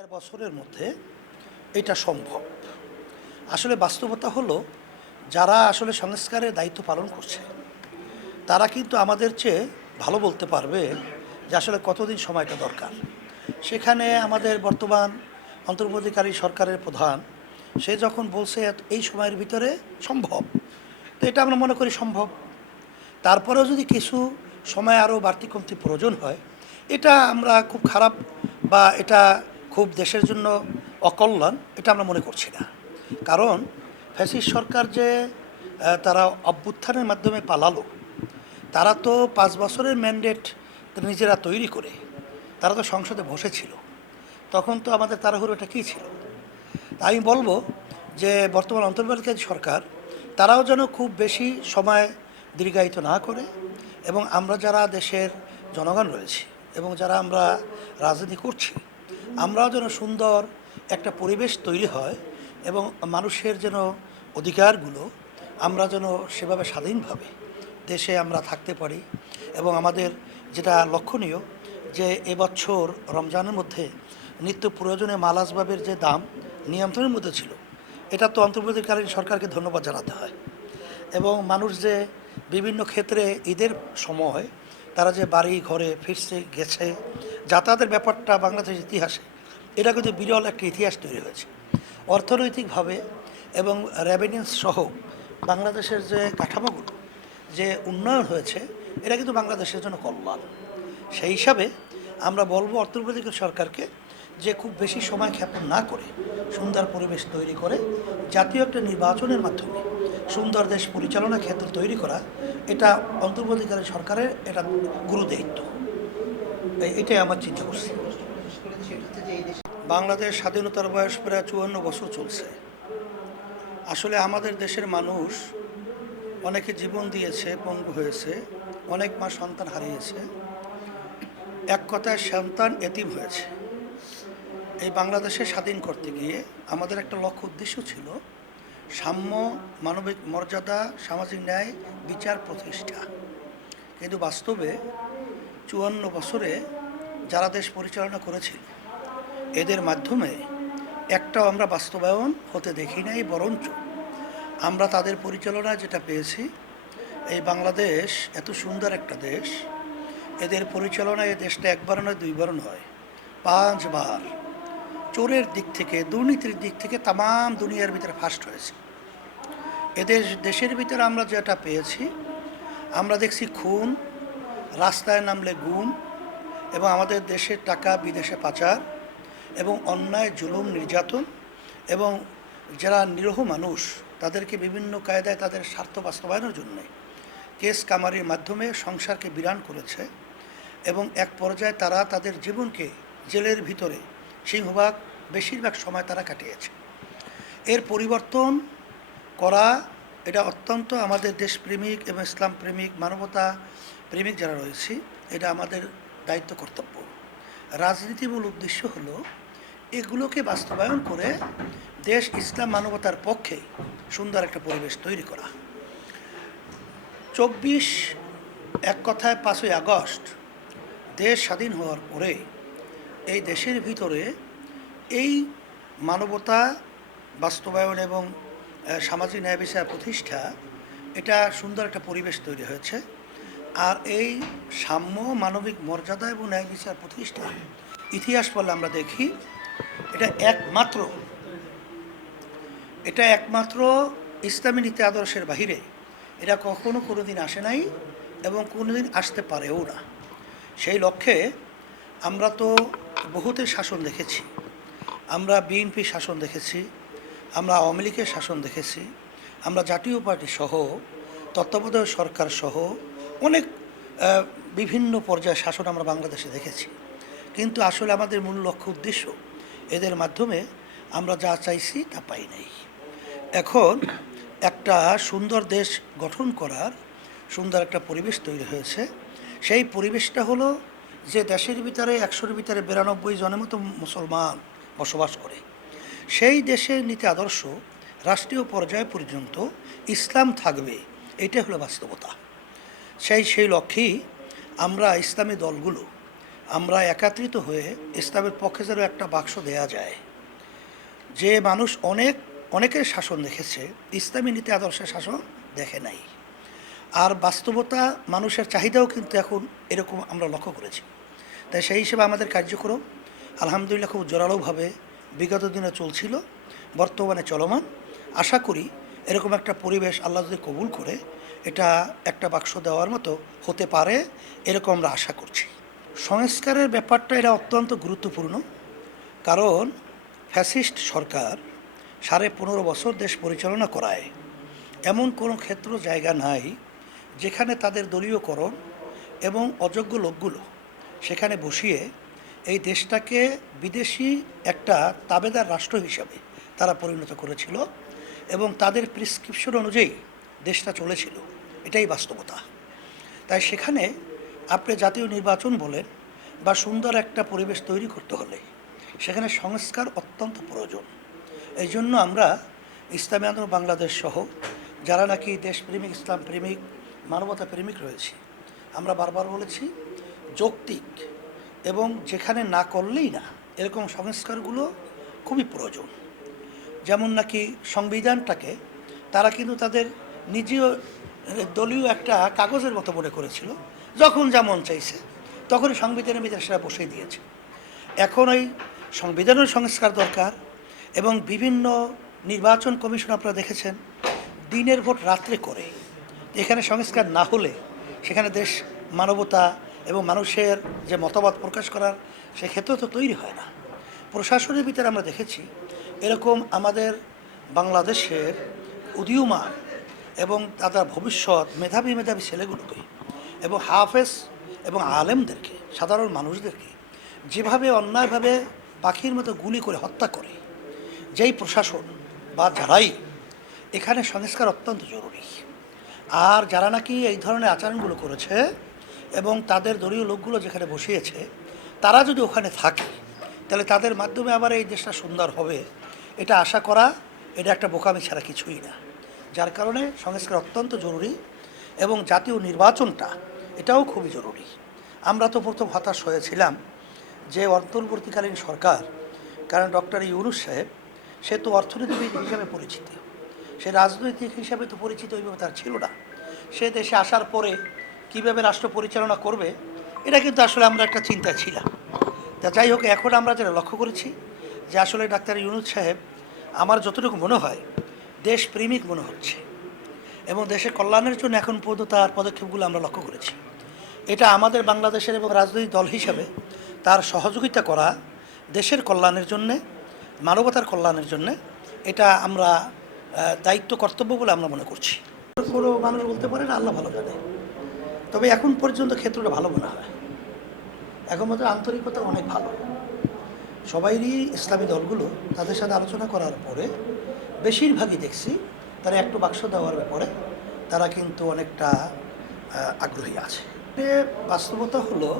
দেড় বছরের মধ্যে এটা সম্ভব। আসলে বাস্তবতা হলো, যারা আসলে সংস্কারের দায়িত্ব পালন করছে, তারা কিন্তু আমাদের চেয়ে ভালো বলতে পারবে যে আসলে কতদিন সময়টা দরকার। সেখানে আমাদের বর্তমান অন্তর্বর্তীকারী সরকারের প্রধান, সে যখন বলছে এই সময়ের ভিতরে সম্ভব, তো এটা আমরা মনে করি সম্ভব। তারপরেও যদি কিছু সময় আরও বাড়তি কমতি প্রয়োজন হয়, এটা আমরা খুব খারাপ বা এটা খুব দেশের জন্য অকল্যাণ, এটা আমরা মনে করছি না। কারণ ফ্যাসিস্ট সরকার যে তারা অভ্যুত্থানের মাধ্যমে পালালো, তারা তো পাঁচ বছরের ম্যান্ডেট নিজেরা তৈরি করে, তারা তো সংসদে বসেছিল। তখন তো আমাদের তাড়াহুড়োটা কী ছিল? আমি বলব যে, বর্তমান অন্তর্বর্তীকারী সরকার, তারাও যেন খুব বেশি সময় দীর্ঘায়িত না করে এবং আমরা যারা দেশের জনগণ রয়েছি এবং যারা আমরা রাজনীতি করছি আমরাও যেন সুন্দর একটা পরিবেশ তৈরি হয় এবং মানুষের যেন অধিকারগুলো আমরা যেন সেভাবে স্বাধীনভাবে দেশে আমরা থাকতে পারি এবং আমাদের যেটা লক্ষণীয় যে এবছর রমজানের মধ্যে নিত্য প্রয়োজনে মাল আসবাবের যে দাম নিয়ন্ত্রণের মধ্যে ছিল, এটা তো অন্তর্বর্তীকালীন সরকারকে ধন্যবাদ জানাতে হয়। এবং মানুষ যে বিভিন্ন ক্ষেত্রে ঈদের সময় তারা যে বাড়ি, ঘরে ফিরছে, গেছে, যাতায়াতের ব্যাপারটা বাংলাদেশের ইতিহাসে, এটা কিন্তু বিরল একটা ইতিহাস তৈরি হয়েছে। অর্থনৈতিকভাবে এবং রেভিনিউস সহ বাংলাদেশের যে কাঠামোগুলো, যে উন্নয়ন হয়েছে, এটা কিন্তু বাংলাদেশের জন্য কল্যাণ। সেই হিসাবে আমরা বলব অর্থনৈতিক সরকারকে যে খুব বেশি সময় ক্ষেপণ না করে সুন্দর পরিবেশ তৈরি করে জাতীয় একটা নির্বাচনের মাধ্যমে সুন্দর দেশ পরিচালনা ক্ষেত্র তৈরি করা, এটা অন্তর্বর্তীকালীন সরকারের এটা গুরুদায়িত্ব এটাই আমার চিন্তা করছি। বাংলাদেশ স্বাধীনতার বয়স প্রায় চুয়ান্ন বছর চলছে। আসলে আমাদের দেশের মানুষ অনেকে জীবন দিয়েছে, পঙ্গু হয়েছে, অনেক মা সন্তান হারিয়েছে। এক কথায় সন্তান এতিম হয়েছে। এই বাংলাদেশে স্বাধীন করতে গিয়ে আমাদের একটা লক্ষ্য উদ্দেশ্য ছিল সাম্য, মানবিক মর্যাদা, সামাজিক ন্যায়, বিচার প্রতিষ্ঠা। কিন্তু বাস্তবে চুয়ান্ন বছরে যারা দেশ পরিচালনা করেছিল, এদের মাধ্যমে একটাও আমরা বাস্তবায়ন হতে দেখি নাই, বরঞ্চ আমরা তাদের পরিচালনায় যেটা পেয়েছি, এই বাংলাদেশ এত সুন্দর একটা দেশ, এদের পরিচালনায় দেশটা একবার নয়, দুইবার নয়, পাঁচবার। চোরের দিক থেকে, দুর্নীতির দিক থেকে তাম দুনিয়ার ভিতরে ফার্স্ট হয়েছে। এদের দেশের ভিতরে আমরা যেটা পেয়েছি, আমরা দেখছি খুন, রাস্তায় নামলে গুম, এবং আমাদের দেশের টাকা, বিদেশে পাচার, এবং অন্যায়, জুলুম, নির্যাতন, এবং যারা নিরহ মানুষ, তাদেরকে বিভিন্ন কায়দায় তাদের স্বার্থ বাস্তবায়নের জন্য কেস কামারির মাধ্যমে সংসারকে বিরান করেছে, এবং এক পর্যায়ে তারা তাদের জীবনকে জেলের ভিতরে, সিংহভাগ, বেশিরভাগ সময় তারা কাটিয়েছে। এর পরিবর্তন করা, এটা অত্যন্ত আমাদের দেশপ্রেমিক এবং ইসলাম প্রেমিক মানবতা প্রেমিক যারা রয়েছে, এটা আমাদের দায়িত্ব কর্তব্য। রাজনীতিমূল উদ্দেশ্য হলো এগুলোকে বাস্তবায়ন করে দেশ ইসলাম মানবতার পক্ষে সুন্দর একটা পরিবেশ তৈরি করা। চব্বিশ, এক কথায় পাঁচই আগস্ট, দেশ স্বাধীন হওয়ার পরে এই দেশের ভিতরে এই মানবতা বাস্তবায়ন এবং সামাজিক ন্যায় বিচার প্রতিষ্ঠা, এটা সুন্দর একটা পরিবেশ তৈরি হয়েছে। আর এই সাম্য, মানবিক মর্যাদা এবং ন্যায় বিচার প্রতিষ্ঠা ইতিহাস বলে আমরা দেখি, এটা একমাত্র এটা একমাত্র ইসলামী নীতি আদর্শের বাহিরে এটা কখনো কোনো দিন আসে নাই এবং কোনো দিন আসতে পারেও না। সেই লক্ষ্যে আমরা তো বহুতের শাসন দেখেছি। আমরা বিএনপি শাসন দেখেছি আমরা আওয়ামী লীগের শাসন দেখেছি, আমরা জাতীয় পার্টি সহ, তত্ত্বাবধায়ক সরকার সহ অনেক বিভিন্ন পর্যায়ে শাসন আমরা বাংলাদেশে দেখেছি। কিন্তু আসলে আমাদের মূল লক্ষ্য উদ্দেশ্য এদের মাধ্যমে আমরা যা চাইছি তা পাই নাই। এখন একটা সুন্দর দেশ গঠন করার সুন্দর একটা পরিবেশ তৈরি হয়েছে। সেই পরিবেশটা হলো যে দেশের ভিতরে একশোর ভিতরে বিরানব্বই জনের মতো মুসলমান বসবাস করে। সেই দেশের নীতি আদর্শ রাষ্ট্রীয় পর্যায় পর্যন্ত ইসলাম থাকবে এইটা হলো বাস্তবতা। সেই সেই লক্ষ্যেই আমরা ইসলামী দলগুলো, আমরা একাত্রিত হয়ে ইসলামের পক্ষে যেন একটা বাক্স দেয়া যায়। যে মানুষ অনেক, অনেকের শাসন দেখেছে, ইসলামী নীতি আদর্শের শাসন দেখে নাই। আর বাস্তবতা মানুষের চাহিদাও কিন্তু এখন এরকম আমরা লক্ষ্য করেছি। তাই সেই হিসেবে আমাদের কার্যক্রম আলহামদুলিল্লাহ খুব জোরালোভাবে বিগত দিনে চলছিল, বর্তমানে চলমান। আশা করি এরকম একটা পরিবেশ আল্লাহ যদি কবুল করে, এটা একটা বাক্স দেওয়ার মতো হতে পারে এরকম আমরা আশা করছি। সংস্কারের ব্যাপারটা এটা অত্যন্ত গুরুত্বপূর্ণ, কারণ ফ্যাসিস্ট সরকার সাড়ে পনেরো বছর দেশ পরিচালনা করায়। এমন কোনো ক্ষেত্র জায়গা নাই যেখানে তাদের দলীয়করণ এবং অযোগ্য লোকগুলো সেখানে বসিয়ে এই দেশটাকে বিদেশি একটা তাবেদার রাষ্ট্র হিসাবে তারা পরিণত করেছিল এবং তাদের প্রিসক্রিপশন অনুযায়ী দেশটা চলেছিল। এটাই বাস্তবতা। তাই সেখানে আপনি জাতীয় নির্বাচন বলেন বা সুন্দর একটা পরিবেশ তৈরি করতে হলে সেখানে সংস্কার অত্যন্ত প্রয়োজন। এই জন্য আমরা ইসলামী আন্দোলন, বাংলাদেশ সহ যারা নাকি দেশপ্রেমিক, ইসলাম প্রেমিক, মানবতা প্রেমিক রয়েছে, আমরা বারবার বলেছি, যৌক্তিক এবং যেখানে না করলেই না। এরকম সংস্কারগুলো খুবই প্রয়োজন। যেমন নাকি সংবিধানটাকে তারা কিন্তু তাদের নিজেও দলীয় একটা কাগজের মতো মনে করেছিল, যখন যেমন চাইছে, তখনই সংবিধানের ভিতরে সেটা বসিয়ে দিয়েছে। এখন ওই সংবিধানের সংস্কার দরকার এবং বিভিন্ন নির্বাচন কমিশন আপনারা দেখেছেন, দিনের ভোট রাত্রে করে। এখানে সংস্কার না হলে সেখানে দেশ মানবতা এবং মানুষের যে মতামত প্রকাশ করার সে ক্ষেত্র তো তৈরি হয় না। প্রশাসনের ভিতরে আমরা দেখেছি, এরকম আমাদের বাংলাদেশের উদীয়মান এবং তাদের ভবিষ্যৎ মেধাবী মেধাবী ছেলেগুলোকে এবং হাফেজ এবং আলেমদেরকে, সাধারণ মানুষদেরকে যেভাবে অন্যায়ভাবে পাখির মতো গুলি করে হত্যা করে, যেই প্রশাসন বা যারাই, এখানে সংস্কার অত্যন্ত জরুরি। আর যারা নাকি এই ধরনের আচরণগুলো করেছে এবং তাদের দলীয় লোকগুলো যেখানে বসিয়েছে, তারা যদি ওখানে থাকে, তাহলে তাদের মাধ্যমে আবার এই দেশটা সুন্দর হবে। এটা আশা করা, এটা একটা বোকামি ছাড়া কিছুই না। যার কারণে সংস্কার অত্যন্ত জরুরি এবং জাতীয় নির্বাচনটা এটাও খুবই জরুরি। আমরা তো প্রথম হতাশ হয়েছিলাম যে অন্তর্বর্তীকালীন সরকার, কারণ ডক্টর ইউনুস সাহেব, সে তো অর্থনীতিবিদ হিসাবে পরিচিত। সে রাজনৈতিক হিসাবে তো পরিচিত ওইভাবে তার ছিল না। সে দেশে আসার পরে কীভাবে রাষ্ট্র পরিচালনা করবে, এটা কিন্তু আসলে আমরা একটা চিন্তা ছিলাম। তা যাই হোক, এখন আমরা যেটা লক্ষ্য করেছি যে আসলে ডাক্তার ইউনুস সাহেব, আমার যতটুকু মনে হয়, দেশপ্রেমিক মনে হচ্ছে এবং দেশের কল্যাণের জন্য এখন পর্যন্ত তার পদক্ষেপগুলো আমরা লক্ষ্য করেছি। এটা আমাদের বাংলাদেশের এবং রাজনৈতিক দল হিসাবে তার সহযোগিতা করা, দেশের কল্যাণের জন্যে, মানবতার কল্যাণের জন্যে, এটা আমরা দায়িত্ব, কর্তব্য বলে আমরা মনে করছি। কোনো মানুষ বলতে পারে না, আল্লাহ ভালো জানে। তবে এখন পর্যন্ত ক্ষেত্রটা ভালো মনে হয়। এখন মতো আন্তরিকতা অনেক ভালো। সবাইরই ইসলামী দলগুলো তাদের সাথে আলোচনা করার পরে বেশিরভাগই দেখছি তারা একটু বাক্স দেওয়ার ব্যাপারে তারা কিন্তু অনেকটা আগ্রহী আছে। বাস্তবতা হলো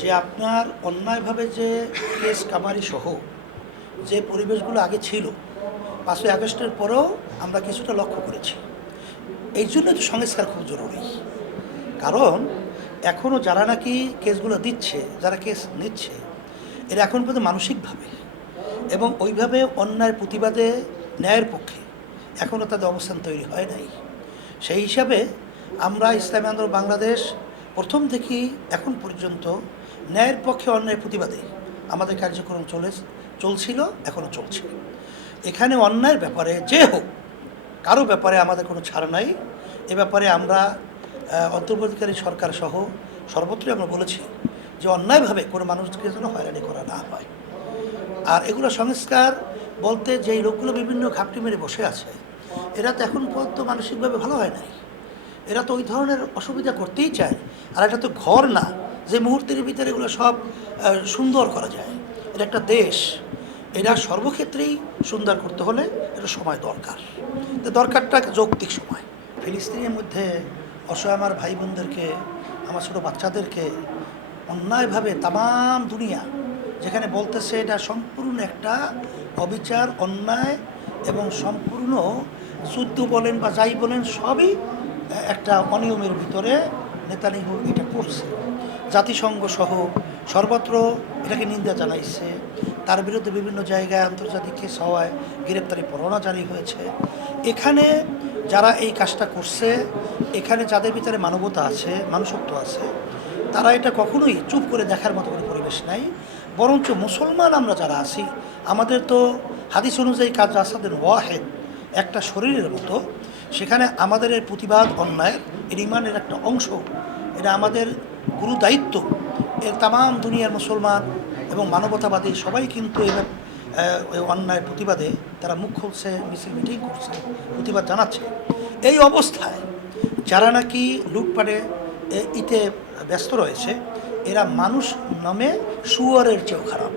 যে আপনার অন্যায়ভাবে যে কেস কামারি সহ যে পরিবেশগুলো আগে ছিল, পাঁচই আগস্টের পরেও আমরা কিছুটা লক্ষ্য করেছি। এই জন্য সংস্কার খুব জরুরি। কারণ এখনও যারা নাকি কেসগুলো দিচ্ছে, যারা কেস নিচ্ছে, এরা এখন পর্যন্ত মানসিকভাবে এবং ওইভাবে অন্যায়ের প্রতিবাদে ন্যায়ের পক্ষে এখনও তাদের অবস্থান তৈরি হয় নাই। সেই হিসাবে আমরা ইসলামী আন্দোলন বাংলাদেশ প্রথম থেকেই এখন পর্যন্ত ন্যায়ের পক্ষে অন্যায়ের প্রতিবাদে আমাদের কার্যক্রম চলে, চলছিল, এখনও চলছে। এখানে অন্যায়ের ব্যাপারে যে হোক, কারও ব্যাপারে আমাদের কোনো ছাড় নাই। এ ব্যাপারে আমরা অন্তর্বর্তীকারী সরকার সহ সর্বত্রই আমরা বলেছি যে অন্যায়ভাবে কোনো মানুষকে যেন হয়রানি করা না হয়। আর এগুলো সংস্কার বলতে যেই লোকগুলো বিভিন্ন ঘাপটি মেরে বসে আছে, এরা তো এখন পর্যন্ত মানসিকভাবে ভালো হয় নাই। এরা তো ওই ধরনের অসুবিধা করতেই চায়, আর এটা তো ঘর না, যে মুহূর্তের ভিতরে এগুলো সব সুন্দর করা যায়। এটা একটা দেশ এরা সর্বক্ষেত্রেই সুন্দর করতে হলে এটা সময় দরকার। দরকারটা যৌক্তিক সময়। ফিলিস্তিনের মধ্যে অসহায় আমার ভাই বোনদেরকে আমার ছোটো বাচ্চাদেরকে অন্যায়ভাবে তাম দুনিয়া যেখানে বলতেছে এটা সম্পূর্ণ একটা অবিচার, অন্যায় এবং সম্পূর্ণ যুদ্ধ বলেন বা যাই বলেন সবই একটা অনিয়মের ভিতরে নেতানিহু এটা করছে। জাতিসংঘ সহ সর্বত্র এটাকে নিন্দা জানাইছে। তার বিরুদ্ধে বিভিন্ন জায়গায় আন্তর্জাতিক কেস হওয়ায় গ্রেপ্তারি পরোয়ানা জারি হয়েছে। এখানে যারা এই কাজটা করছে এখানে যাদের ভিতরে মানবতা আছে মানুষত্ব আছে তারা এটা কখনোই চুপ করে দেখার মতো কোনো পরিবেশ নাই। বরঞ্চ মুসলমান আমরা যারা আছি আমাদের তো হাদিস অনুযায়ী কাজ আসাদের ওয়াহেদ একটা শরীরের মতো। সেখানে আমাদের এর প্রতিবাদ অন্যায় এর ইমানের একটা অংশ। এটা আমাদের গুরু দায়িত্ব এর তাম দুনিয়ার মুসলমান এবং মানবতাবাদী সবাই কিন্তু আহ, ওই অন্যায়ের প্রতিবাদে তারা মুখ খুলছে মিছিল মিটিং করছে প্রতিবাদ জানাচ্ছে। এই অবস্থায় যারা নাকি লুটপাটে ইতে ব্যস্ত রয়েছে এরা মানুষ নামে শুয়ারের চেয়েও খারাপ।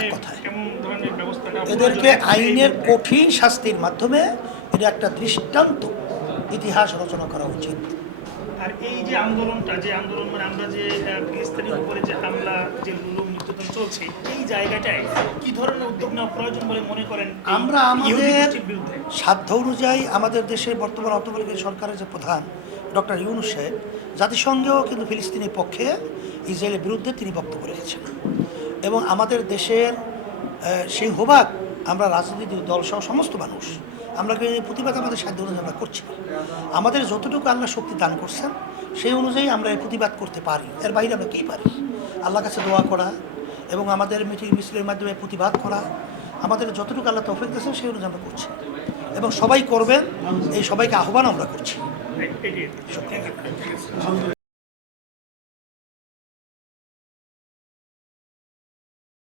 এক কথায়। এদেরকে আইনের কঠিন শাস্তির মাধ্যমে এটা একটা দৃষ্টান্ত ইতিহাস রচনা করা উচিত। আর এই যে আন্দোলনটা যে আন্দোলন মানে আমরা যে ফিলিস্তিনের উপরে যে হামলা যে নির্যাতন চলছে এই জায়গাটায় কি ধরনের উদ্যোগ নেওয়া প্রয়োজন বলে মনে করেন আমরা আমাদের সাধ্য অনুযায়ী আমাদের দেশের বর্তমান অর্থনৈতিক সরকারের যে প্রধান ডক্টর ইউনুস সাহেব জাতিসংঘেও কিন্তু ফিলিস্তিনের পক্ষে ইসরায়েলের বিরুদ্ধে তিনি বক্তব্য রেখেছেন। এবং আমাদের দেশের সেই সিংহভাগ আমরা রাজনৈতিক দলসহ সমস্ত মানুষ আমরা প্রতিবাদ আমাদের সাধ্য অনুযায়ী আমরা করছি আমাদের যতটুকু আল্লাহ শক্তি দান করছেন সেই অনুযায়ী আমরা এই প্রতিবাদ করতে পারি। এর বাইরে আমরা কী পারি? আল্লাহর কাছে দোয়া করা এবং আমাদের মিটিং মিছিলের মাধ্যমে প্রতিবাদ করা আমাদের যতটুকু আল্লাহ তফিক দিয়েছেন সেই অনুযায়ী আমরা করছি। এবং সবাই করবেন এই সবাইকে আহ্বান আমরা করছি.